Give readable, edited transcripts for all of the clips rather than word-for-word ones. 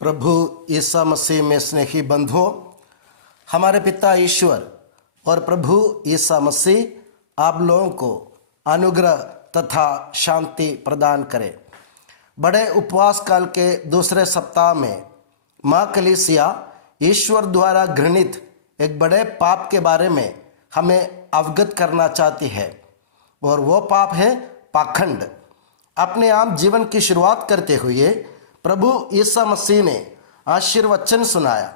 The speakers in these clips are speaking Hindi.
प्रभु ईसा मसीह में स्नेही बंधुओं, हमारे पिता ईश्वर और प्रभु ईसा मसीह आप लोगों को अनुग्रह तथा शांति प्रदान करे। बड़े उपवास काल के दूसरे सप्ताह में माँ कलीसिया ईश्वर द्वारा घृणित एक बड़े पाप के बारे में हमें अवगत करना चाहती है, और वो पाप है पाखंड। अपने आम जीवन की शुरुआत करते हुए प्रभु ईसा मसीह ने आशीर्वचन सुनाया।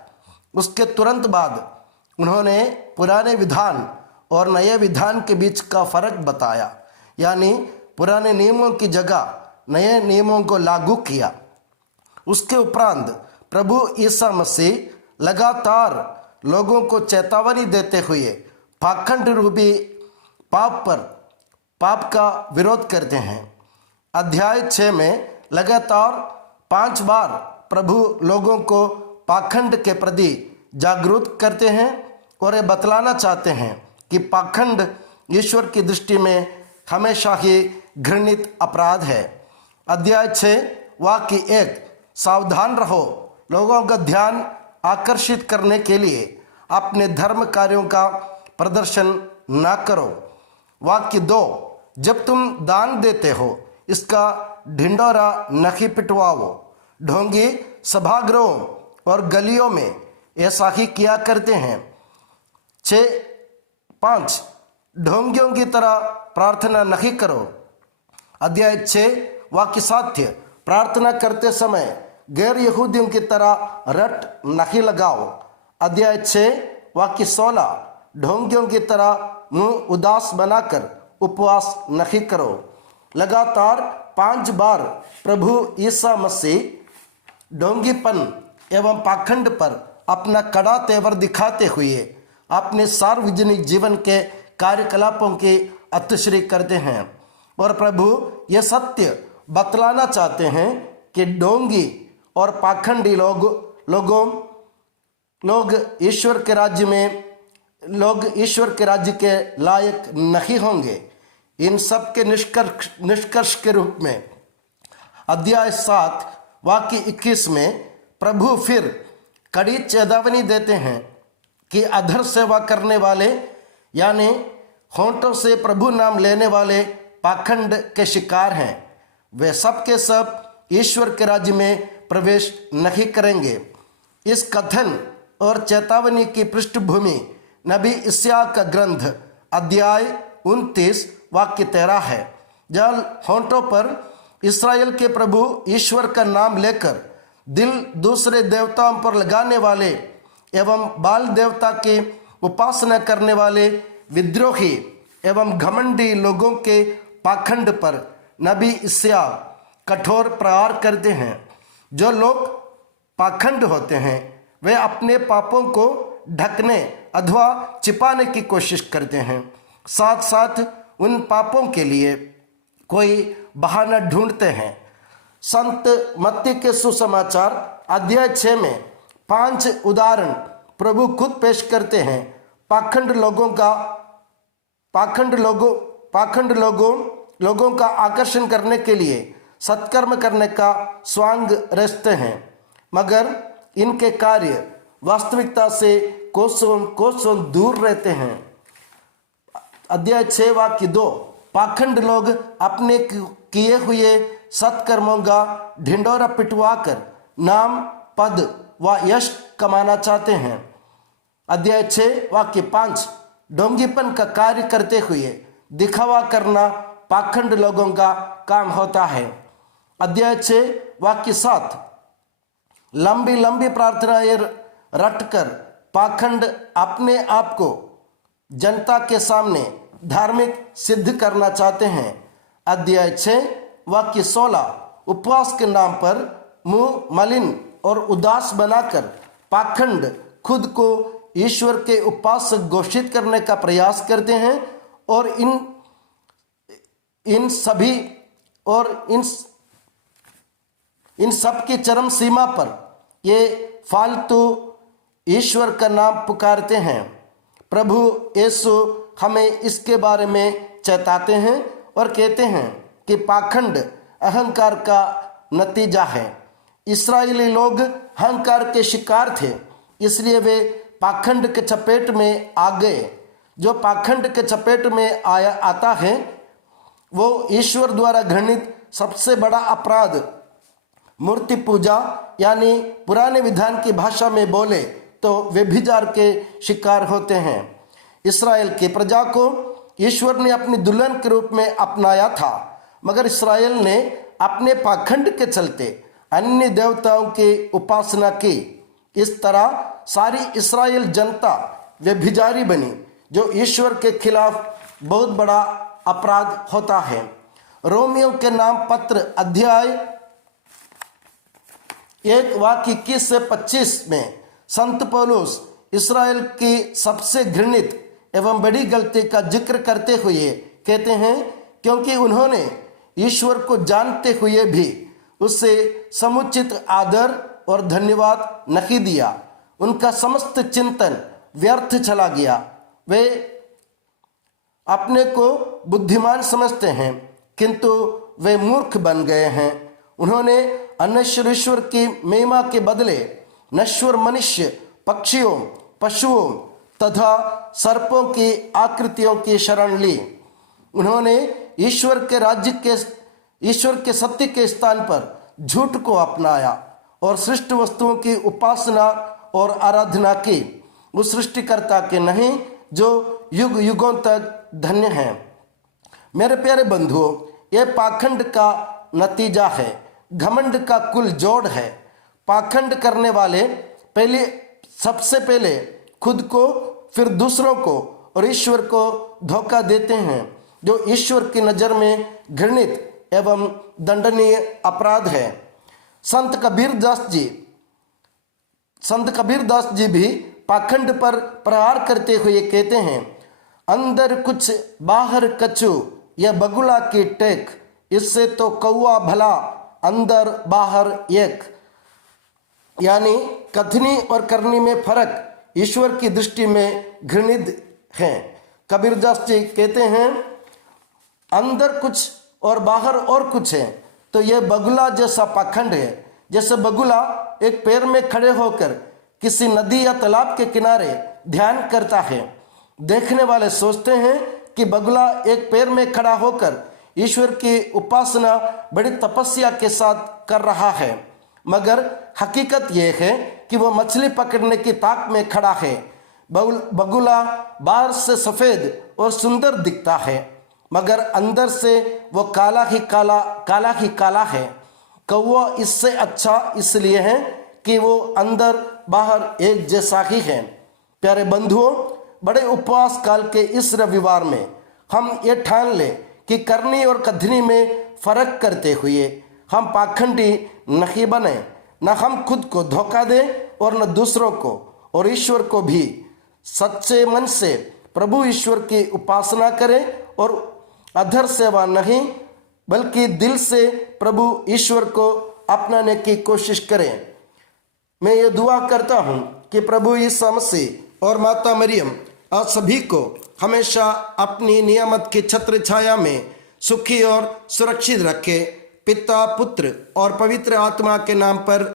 उसके तुरंत बाद उन्होंने पुराने विधान और नए विधान के बीच का फर्क बताया, यानी पुराने नियमों की जगह नए नियमों को लागू किया। उसके उपरांत प्रभु ईसा मसीह लगातार लोगों को चेतावनी देते हुए पाखंड रूपी पाप का विरोध करते हैं। अध्याय 6 में लगातार 5 बार प्रभु लोगों को पाखंड के प्रति जागरूक करते हैं और ये बतलाना चाहते हैं कि पाखंड ईश्वर की दृष्टि में हमेशा ही घृणित अपराध है। अध्याय 6 वाक्य 1, सावधान रहो, लोगों का ध्यान आकर्षित करने के लिए अपने धर्म कार्यों का प्रदर्शन ना करो। वाक्य 2, जब तुम दान देते हो इसका ढिंडोरा नहीं पिटवाओ। ढोंगी सभागृहों और गलियों में ऐसा ही किया करते हैं। 5, ढोंगियों की तरह प्रार्थना नहीं करो। अध्याय 6 वाक्य 7, प्रार्थना करते समय गैर यहूदियों की तरह रट नहीं लगाओ। अध्याय 6 वाक्य 16, ढोंगियों की तरह मुंह उदास बनाकर उपवास नहीं करो। लगातार 5 बार प्रभु ईसा मसीह ढोंगीपन एवं पाखंड पर अपना कड़ा तेवर दिखाते हुए अपने सार्वजनिक जीवन के कार्यकलापों की अतिश्री करते हैं, और प्रभु ये सत्य बतलाना चाहते हैं कि ढोंगी और पाखंडी लोग ईश्वर के राज्य के लायक नहीं होंगे। इन सब के निष्कर्ष के रूप में अध्याय 7 वाक्य 21 में प्रभु फिर कड़ी चेतावनी देते हैं कि अधर सेवा करने वाले, यानी होंठों से प्रभु नाम लेने वाले पाखंड के शिकार हैं। वे सब के सब ईश्वर के राज्य में प्रवेश नहीं करेंगे। इस कथन और चेतावनी की पृष्ठभूमि नबी यशायाह का ग्रंथ अध्याय 29 वाक्य 13 है, जहाँ होंठों पर इस्राएल के प्रभु ईश्वर का नाम लेकर दिल दूसरे देवताओं पर लगाने वाले एवं बाल देवता की उपासना करने वाले विद्रोही एवं घमंडी लोगों के पाखंड पर नबी यशायाह कठोर प्रहार करते हैं। जो लोग पाखंड होते हैं वे अपने पापों को ढकने अथवा छिपाने की कोशिश करते हैं, साथ साथ उन पापों के लिए कोई बहाना ढूंढते हैं। संत मत्ती के सुसमाचार अध्याय 6 में 5 उदाहरण प्रभु खुद पेश करते हैं। पाखंड लोगों का आकर्षण करने के लिए सत्कर्म करने का स्वांग रचते हैं, मगर इनके कार्य वास्तविकता से कोसों दूर रहते हैं। अध्याय 6 वाक्य 2, पाखंड लोग अपने किए हुए सत्कर्मों का ढिंडोरा पिटवाकर नाम, पद व यश कमाना चाहते हैं। अध्याय 6 वाक्य 5, ढोंगीपन का कार्य करते हुए दिखावा करना पाखंड लोगों का काम होता है। अध्याय 6 वाक्य 7, लंबी प्रार्थनाएं रटकर पाखंड अपने आप को जनता के सामने धार्मिक सिद्ध करना चाहते हैं। अध्याय 6 वाक्य 16, उपवास के नाम पर मुंह मलिन और उदास बनाकर पाखंड खुद को ईश्वर के उपासक घोषित करने का प्रयास करते हैं, और इन सब की चरम सीमा पर ये फालतू ईश्वर का नाम पुकारते हैं। प्रभु यीशु हमें इसके बारे में चेताते हैं और कहते हैं कि पाखंड अहंकार का नतीजा है। इस्राएली लोग अहंकार के शिकार थे, इसलिए वे पाखंड के चपेट में आ गए। जो पाखंड के चपेट में आता है वो ईश्वर द्वारा घृणित सबसे बड़ा अपराध मूर्ति पूजा यानी पुराने विधान की भाषा में बोले तो व्यभिचार के शिकार होते हैं। इस्राएल की प्रजा को ईश्वर ने अपनी दुल्हन के रूप में अपनाया था, मगर इस्राएल ने अपने पाखंड के चलते अन्य देवताओं की उपासना की। इस तरह सारी इस्राएल जनता व्यभिचारी बनी, जो ईश्वर के खिलाफ बहुत बड़ा अपराध होता है। रोमियो के नाम पत्र अध्याय 1 वाक्य 21 से 25 में संत पौलुस इस्राएल की सबसे घृणित एवं बड़ी गलती का जिक्र करते हुए कहते हैं, क्योंकि उन्होंने ईश्वर को जानते हुए भी उससे समुचित आदर और धन्यवाद नहीं दिया। उनका समस्त चिंतन व्यर्थ चला गया। वे अपने को बुद्धिमान समझते हैं, किंतु वे मूर्ख बन गए हैं। उन्होंने अनश्वर ईश्वर की महिमा के बदले नश्वर मनुष्य, पक्षियों, पशुओं तथा सर्पों की आकृतियों की शरण ली। उन्होंने ईश्वर के सत्य के स्थान पर झूठ को अपनाया और सृष्ट वस्तुओं की उपासना और आराधना की, उस सृष्टिकर्ता के नहीं जो युग युगों तक धन्य है। मेरे प्यारे बंधुओं, यह पाखंड का नतीजा है, घमंड का कुल जोड़ है। पाखंड करने वाले सबसे पहले खुद को, फिर दूसरों को और ईश्वर को धोखा देते हैं, जो ईश्वर की नज़र में घृणित एवं दंडनीय अपराध है। संत कबीरदास जी भी पाखंड पर प्रहार करते हुए कहते हैं, अंदर कुछ बाहर कछु यह बगुला की टेक, इससे तो कौवा भला अंदर बाहर एक। यानी कथनी और करनी में फर्क ईश्वर की दृष्टि में घृणित है। कबीरदास जी कहते हैं, अंदर कुछ और बाहर और कुछ है, तो यह बगुला जैसा पाखंड है। जैसे बगुला एक पैर में खड़े होकर किसी नदी या तालाब के किनारे ध्यान करता है। देखने वाले सोचते हैं कि बगुला एक पैर में खड़ा होकर ईश्वर की उपासना बड़ी तपस्या के साथ कर रहा है, मगर हकीकत यह है कि वह मछली पकड़ने की ताक में खड़ा है। बगुला बाहर से सफ़ेद और सुंदर दिखता है, मगर अंदर से वो काला ही काला है। कौवा इससे अच्छा इसलिए है कि वो अंदर बाहर एक जैसा ही है। प्यारे बंधुओं, बड़े उपवास काल के इस रविवार में हम ये ठान लें कि करनी और कथनी में फर्क करते हुए हम पाखंडी नहीं बने, न हम खुद को धोखा दें और न दूसरों को और ईश्वर को भी। सच्चे मन से प्रभु ईश्वर की उपासना करें और अधर सेवा नहीं बल्कि दिल से प्रभु ईश्वर को अपनाने की कोशिश करें। मैं ये दुआ करता हूँ कि प्रभु यीशु मसीह और माता मरियम आप सभी को हमेशा अपनी नियामत की छत्र छाया में सुखी और सुरक्षित रखे। पिता, पुत्र और पवित्र आत्मा के नाम पर